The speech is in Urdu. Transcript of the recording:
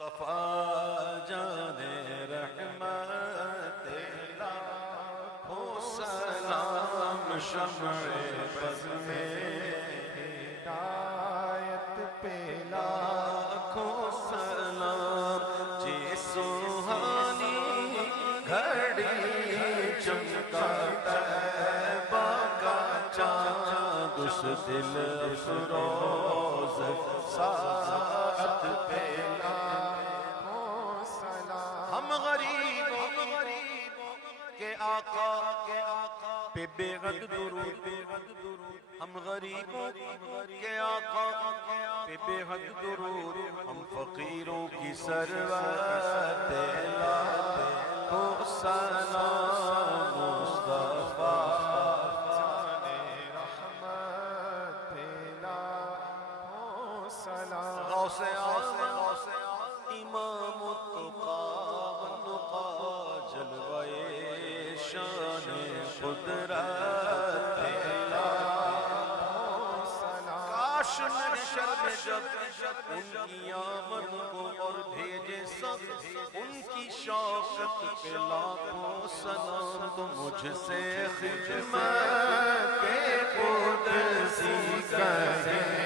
مصطفیٰ جانے رحمت لاکھوں سلام شمع بز میں ہدایت پہ لاکھوں سلام جی سہانی گھڑی چمکا طیبہ کا چاند اس دل افروز ساعت پہ لاکھوں سلام ہم غریبوں کے آقا پہ بے حد درود ہم غریبوں کے آقا پہ بے حد درود ہم فقیروں کی سروت لاکھوں سلام مصطفیٰ غوث اعظم امام التقا والنقا جلوہ شان قدرت کاش محشر میں جب ان کی آمد کو اور بھیجے سب ان کی شوقت پہ لاکھوں سلام تو مجھ سے خدمت کے قدسی کہیں